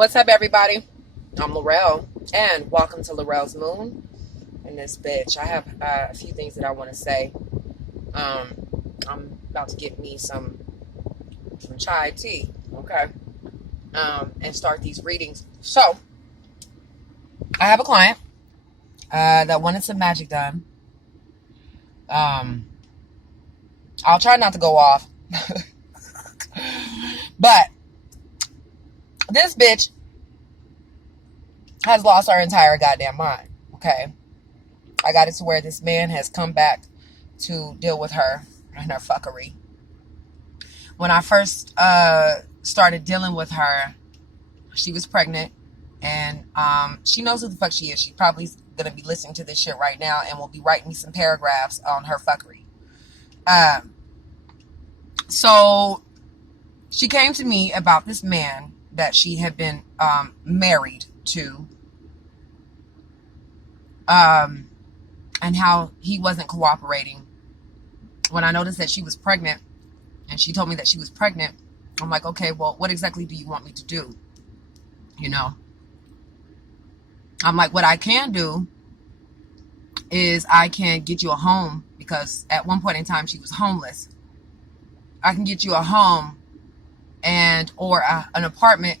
What's up, everybody? I'm Laurel, and welcome to Laurel's Moon. And this bitch, I have a few things that I want to say. Um, I'm about to get me some chai tea, okay? And start these readings. So, I have a client that wanted some magic done. I'll try not to go off, but this bitch has lost her entire goddamn mind. Okay, I got it to where this man has come back to deal with her and her fuckery. When I first started dealing with her, she was pregnant, and she knows who the fuck she is. She probably gonna be listening to this shit right now and will be writing me some paragraphs on her fuckery. So she came to me about this man that she had been married to, and how he wasn't cooperating. When I noticed that she was pregnant, and she told me that she was pregnant, I'm like, okay, well, what exactly do you want me to do? You know, I'm like, what I can do is I can get you a home, because at one point in time she was homeless. I can get you a home and or an apartment,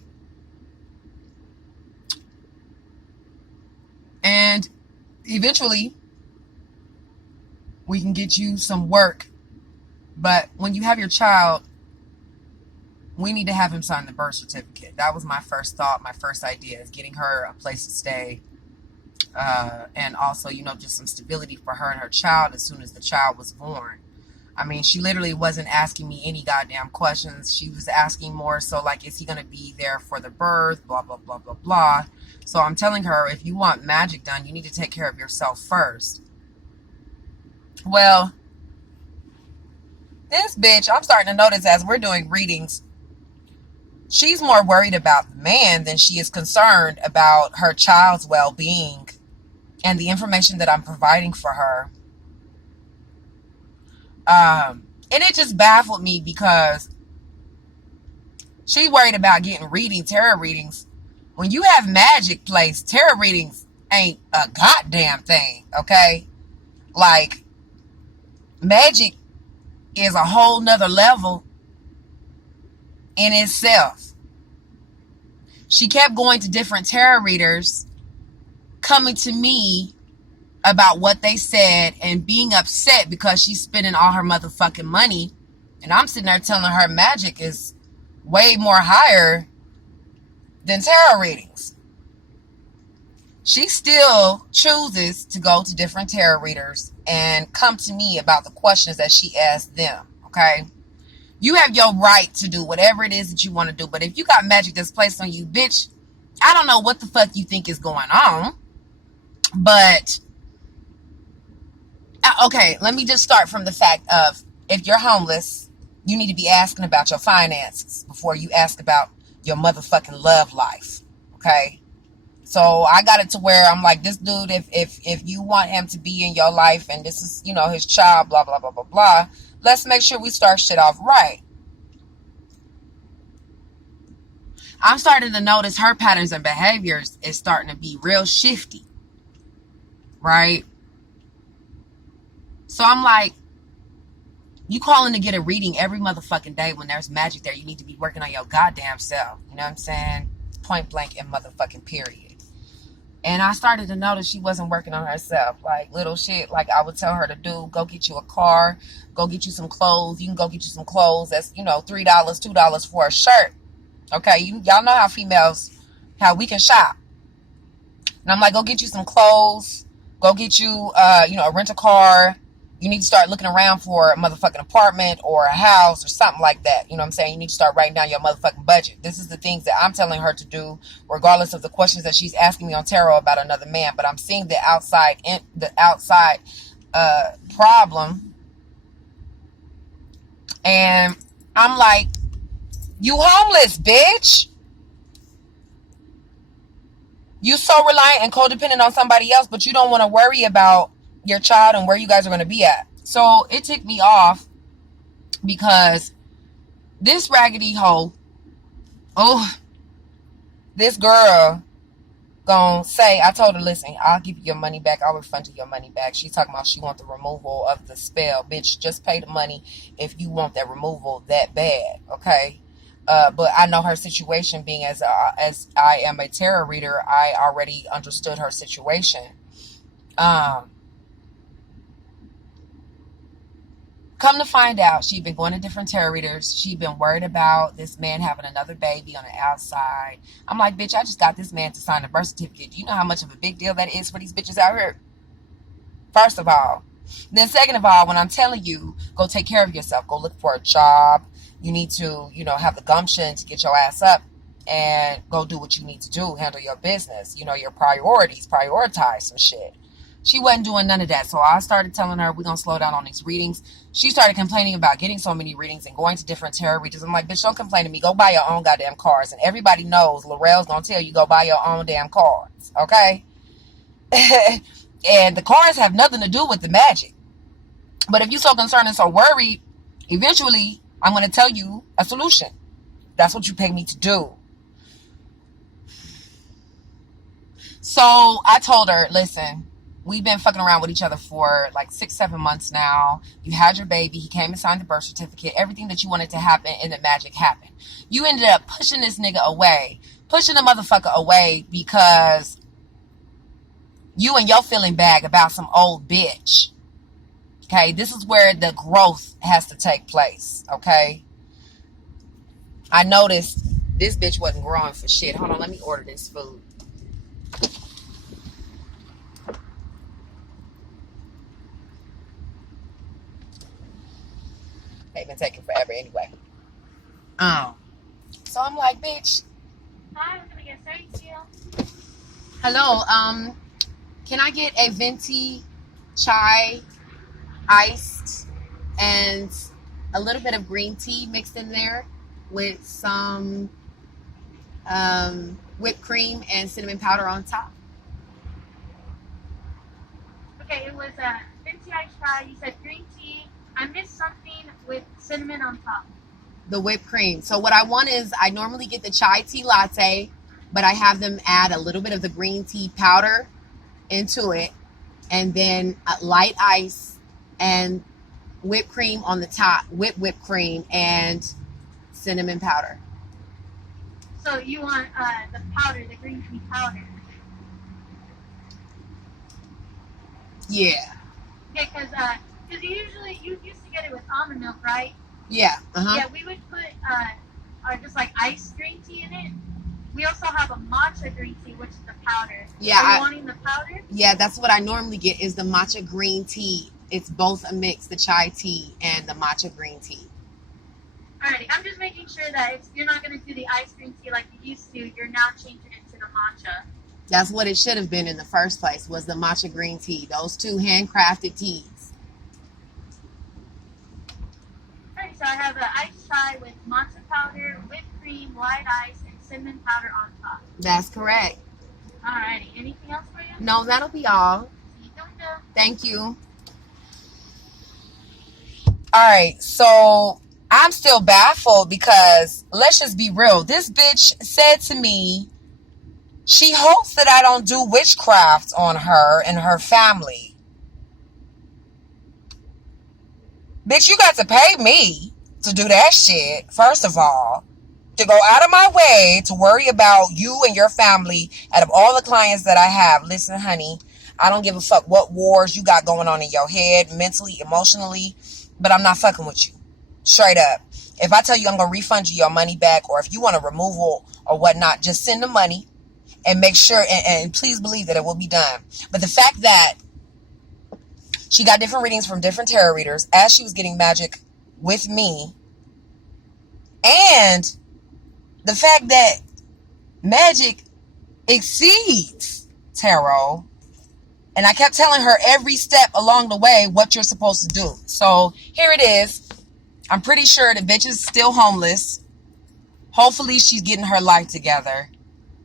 and eventually we can get you some work. But when you have your child, we need to have him sign the birth certificate. That was my first thought, my first idea, is getting her a place to stay, and also, just some stability for her and her child as soon as the child was born. I mean, she literally wasn't asking me any goddamn questions. She was asking more so like, is he going to be there for the birth? Blah, blah, blah, blah, blah. So I'm telling her, if you want magic done, you need to take care of yourself first. Well, this bitch, I'm starting to notice as we're doing readings, she's more worried about the man than she is concerned about her child's well-being and the information that I'm providing for her. And it just baffled me, because she worried about getting tarot readings. When you have magic placed, tarot readings ain't a goddamn thing, okay? Like, magic is a whole nother level in itself. She kept going to different tarot readers, coming to me about what they said and being upset because she's spending all her motherfucking money. And I'm sitting there telling her magic is way more higher than tarot readings. She still chooses to go to different tarot readers and come to me about the questions that she asked them, okay? You have your right to do whatever it is that you want to do, but if you got magic that's placed on you, bitch, I don't know what the fuck you think is going on, but okay, let me just start from the fact of, if you're homeless, you need to be asking about your finances before you ask about your motherfucking love life, okay? So I got it to where I'm like, this dude, if you want him to be in your life and this is, his child, blah, blah, blah, blah, blah, let's make sure we start shit off right. I'm starting to notice her patterns and behaviors is starting to be real shifty, right? So I'm like, you calling to get a reading every motherfucking day when there's magic there. You need to be working on your goddamn self. You know what I'm saying? Point blank and motherfucking period. And I started to notice she wasn't working on herself. Like, little shit like I would tell her to do. Go get you a car. Go get you some clothes. You can go get you some clothes that's, $3, $2 for a shirt. Okay? Y'all know how females, how we can shop. And I'm like, go get you some clothes. Go get you, a rental car. You need to start looking around for a motherfucking apartment or a house or something like that. You know what I'm saying? You need to start writing down your motherfucking budget. This is the things that I'm telling her to do, regardless of the questions that she's asking me on tarot about another man. But I'm seeing the outside problem. And I'm like, you homeless, bitch. You so reliant and codependent on somebody else, but you don't want to worry about your child and where you guys are going to be at. So it ticked me off, because this raggedy hoe, oh, This girl gonna say, I told her, listen, I'll give you your money back. I'll refund you your money back. She's talking about she want the removal of the spell. Bitch, just pay the money if you want that removal that bad, okay? But I know her situation, being as I am a tarot reader, I already understood her situation. Come to find out, she'd been going to different tarot readers. She'd been worried about this man having another baby on the outside. I'm like, bitch, I just got this man to sign a birth certificate. Do you know how much of a big deal that is for these bitches out here? First of all. Then second of all, when I'm telling you, go take care of yourself. Go look for a job. You need to, have the gumption to get your ass up and go do what you need to do. Handle your business. Your priorities. Prioritize some shit. She wasn't doing none of that. So I started telling her, we're going to slow down on these readings. She started complaining about getting so many readings and going to different tarot readers. I'm like, bitch, don't complain to me. Go buy your own goddamn cards. And everybody knows Laurel's going to tell you, go buy your own damn cards. Okay? And the cards have nothing to do with the magic. But if you're so concerned and so worried, eventually I'm going to tell you a solution. That's what you pay me to do. So I told her, listen, we've been fucking around with each other for like 6-7 months now. You had your baby. He came and signed the birth certificate. Everything that you wanted to happen in the magic happened. You ended up pushing this nigga away. Pushing the motherfucker away because you and your feeling bag about some old bitch. Okay? This is where the growth has to take place. Okay? I noticed this bitch wasn't growing for shit. Hold on. Let me order this food. They've been taking forever anyway. So I'm like, bitch. Hi, I'm gonna get straight to you. Hello, can I get a venti chai iced and a little bit of green tea mixed in there with some whipped cream and cinnamon powder on top? Okay, it was venti iced chai. You said green tea. I missed something with cinnamon on top. The whipped cream. So what I want is, I normally get the chai tea latte, but I have them add a little bit of the green tea powder into it, and then light ice and whipped cream on the top, whipped cream and cinnamon powder. So you want the powder, the green tea powder? Yeah. Okay, because you used to get it with almond milk, right? Yeah. Yeah, we would put just like iced green tea in it. We also have a matcha green tea, which is the powder. Yeah. Are you wanting the powder? Yeah, that's what I normally get, is the matcha green tea. It's both a mix, the chai tea and the matcha green tea. Alrighty, I'm just making sure that if you're not going to do the iced green tea like you used to, you're now changing it to the matcha. That's what it should have been in the first place, was the matcha green tea. Those two handcrafted teas. Alright, so I have an iced chai with matcha powder, whipped cream, light ice, and cinnamon powder on top. That's correct. Alrighty, anything else for you? No, that'll be all. Thank you. Alright, so I'm still baffled because, let's just be real, this bitch said to me she hopes that I don't do witchcraft on her and her family. Bitch, you got to pay me to do that shit, first of all. To go out of my way to worry about you and your family out of all the clients that I have. Listen, honey, I don't give a fuck what wars you got going on in your head, mentally, emotionally, but I'm not fucking with you. Straight up. If I tell you I'm going to refund you your money back, or if you want a removal or whatnot, just send the money and make sure, and please believe that it will be done. But the fact that she got different readings from different tarot readers as she was getting magic with me, and the fact that magic exceeds tarot, and I kept telling her every step along the way what you're supposed to do. So here it is. I'm pretty sure the bitch is still homeless. Hopefully she's getting her life together.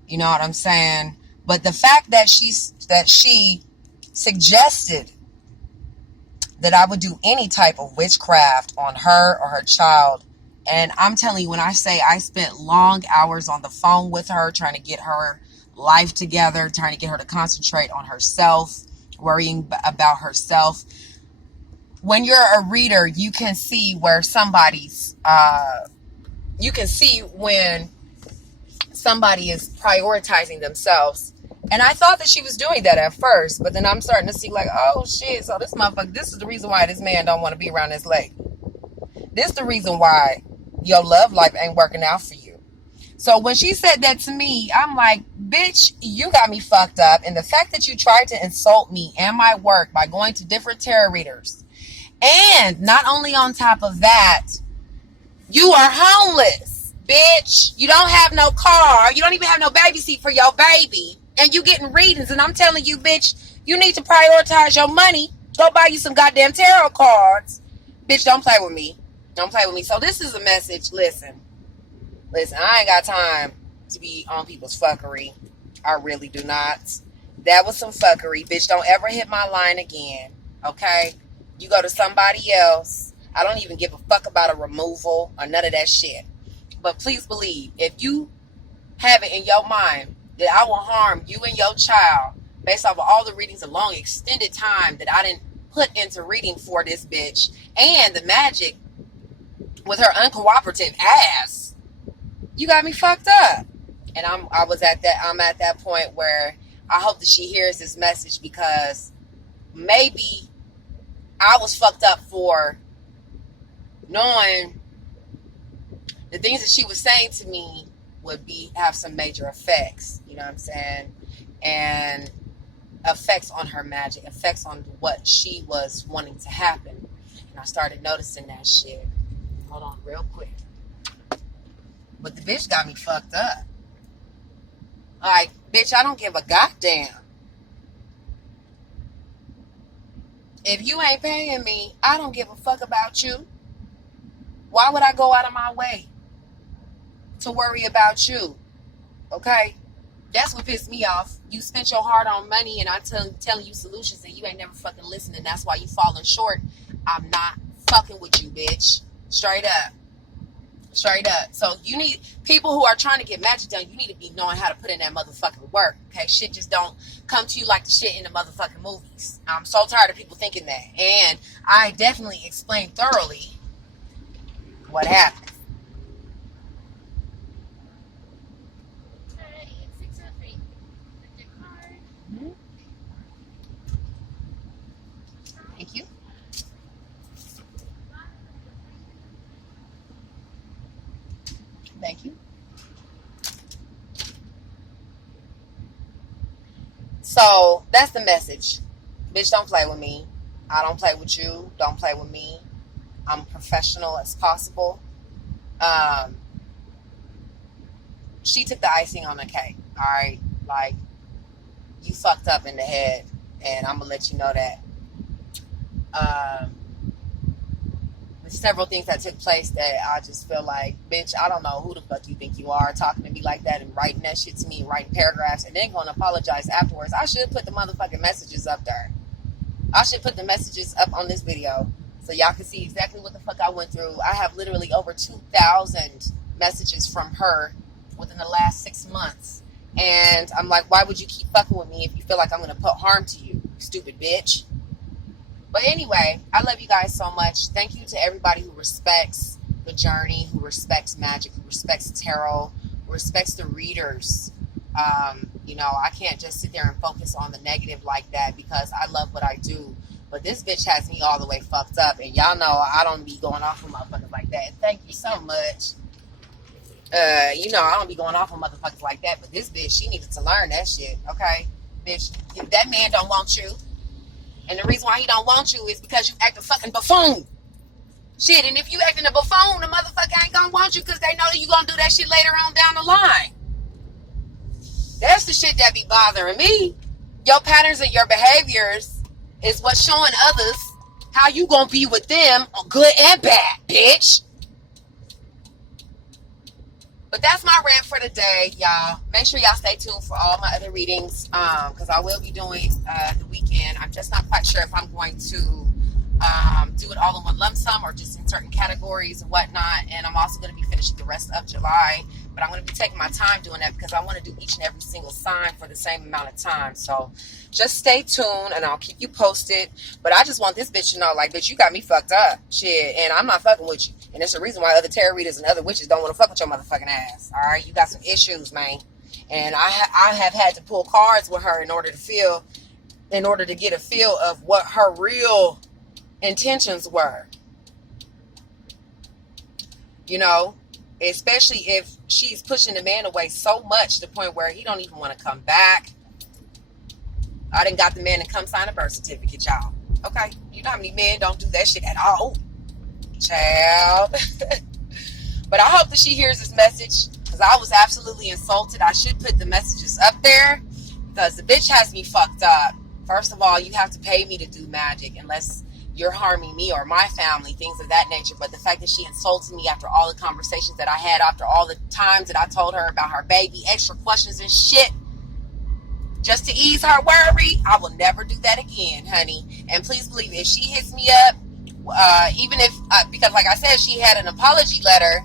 You know what I'm saying? But the fact that she suggested that I would do any type of witchcraft on her or her child And I'm telling you, when I say I spent long hours on the phone with her, trying to get her life together, trying to get her to concentrate on herself, worrying about herself. When you're a reader, you can see where you can see when somebody is prioritizing themselves. And I thought that she was doing that at first, but then I'm starting to see like, oh shit, so this motherfucker, this is the reason why this man don't want to be around this lady. This is the reason why your love life ain't working out for you. So when she said that to me, I'm like, bitch, you got me fucked up. And the fact that you tried to insult me and my work by going to different tarot readers, and not only on top of that, you are homeless, bitch. You don't have no car. You don't even have no baby seat for your baby. And you getting readings. And I'm telling you, bitch, you need to prioritize your money. Go buy you some goddamn tarot cards. Bitch, don't play with me. Don't play with me. So this is a message. Listen, I ain't got time to be on people's fuckery. I really do not. That was some fuckery. Bitch, don't ever hit my line again. Okay? You go to somebody else. I don't even give a fuck about a removal or none of that shit. But please believe, if you have it in your mind that I will harm you and your child based off of all the readings, a long extended time that I didn't put into reading for this bitch, and the magic with her uncooperative ass, you got me fucked up. And I'm at that point where I hope that she hears this message, because maybe I was fucked up for knowing the things that she was saying to me would have some major effects, you know what I'm saying? And effects on her magic, effects on what she was wanting to happen. And I started noticing that shit. Hold on real quick. But the bitch got me fucked up. Like, bitch, I don't give a goddamn. If you ain't paying me, I don't give a fuck about you. Why would I go out of my way to worry about you? Okay? That's what pissed me off. You spent your hard-earned money, and I'm telling you solutions, and you ain't never fucking listening. That's why you falling short. I'm not fucking with you, bitch. Straight up. Straight up. So you need people who are trying to get magic done. You need to be knowing how to put in that motherfucking work. Okay? Shit just don't come to you like the shit in the motherfucking movies. I'm so tired of people thinking that. And I definitely explained thoroughly what happened. Thank you. Thank you. So that's the message. Bitch, don't play with me. I don't play with you. Don't play with me. I'm professional as possible. She took the icing on the cake. All right? Like, you fucked up in the head, and I'm going to let you know that. There's several things that took place that I just feel like, bitch, I don't know who the fuck you think you are, talking to me like that and writing that shit to me, writing paragraphs, and then going to apologize afterwards. I should put the motherfucking messages up there. I should put the messages up on this video so y'all can see exactly what the fuck I went through. I have literally over 2,000 messages from her within the last 6 months. And I'm like, why would you keep fucking with me if you feel like I'm going to put harm to you, stupid bitch? But anyway, I love you guys so much. Thank you to everybody who respects the journey, who respects magic, who respects tarot, who respects the readers. You know, I can't just sit there and focus on the negative like that, because I love what I do. But this bitch has me all the way fucked up. And y'all know I don't be going off on motherfuckers like that. Thank you so much. You know, I don't be going off on motherfuckers like that. But this bitch, she needed to learn that shit, okay? Bitch, if that man don't want you, and the reason why he don't want you is because you act a fucking buffoon. Shit, and if you acting a buffoon, the motherfucker ain't gonna want you because they know that you gonna do that shit later on down the line. That's the shit that be bothering me. Your patterns and your behaviors is what's showing others how you gonna be with them, good and bad, bitch. But that's my rant for the day, y'all. Make sure y'all stay tuned for all my other readings, because I will be doing the weekend. I'm just not quite sure if I'm going to do it all in one lump sum or just in certain categories and whatnot. And I'm also going to be finishing the rest of July, but I'm going to be taking my time doing that because I want to do each and every single sign for the same amount of time. So just stay tuned and I'll keep you posted. But I just want this bitch to know, like, bitch, you got me fucked up. Shit, and I'm not fucking with you. And it's the reason why other tarot readers and other witches don't want to fuck with your motherfucking ass. All right, you got some issues, man. And I have had to pull cards with her in order to get a feel of what her real intentions were, you know, especially if she's pushing the man away so much to the point where he don't even want to come back. I done got the man to come sign a birth certificate, y'all. Okay, you know how many men don't do that shit at all, child. But I hope that she hears this message because I was absolutely insulted. I should put the messages up there because the bitch has me fucked up. First of all, you have to pay me to do magic unless you're harming me or my family, things of that nature. But the fact that she insulted me after all the conversations that I had, after all the times that I told her about her baby, extra questions and shit, just to ease her worry, I will never do that again, honey. And please believe me, if she hits me up, even if, because like I said, she had an apology letter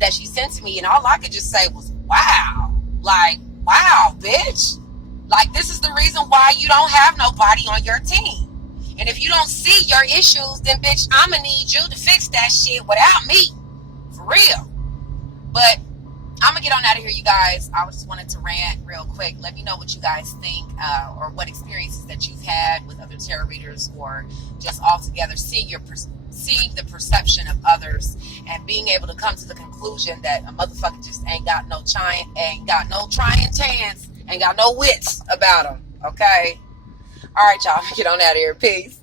that she sent to me, and all I could just say was, wow. Like, wow, bitch. Like, this is the reason why you don't have nobody on your team. And if you don't see your issues, then bitch, I'm gonna need you to fix that shit without me. For real. But I'm gonna get on out of here, you guys. I just wanted to rant real quick. Let me know what you guys think, or what experiences that you've had with other tarot readers, or just altogether seeing the perception of others and being able to come to the conclusion that a motherfucker just ain't got no trying chance, ain't got no wits about them. Okay. All right, y'all. Get on out of here. Peace.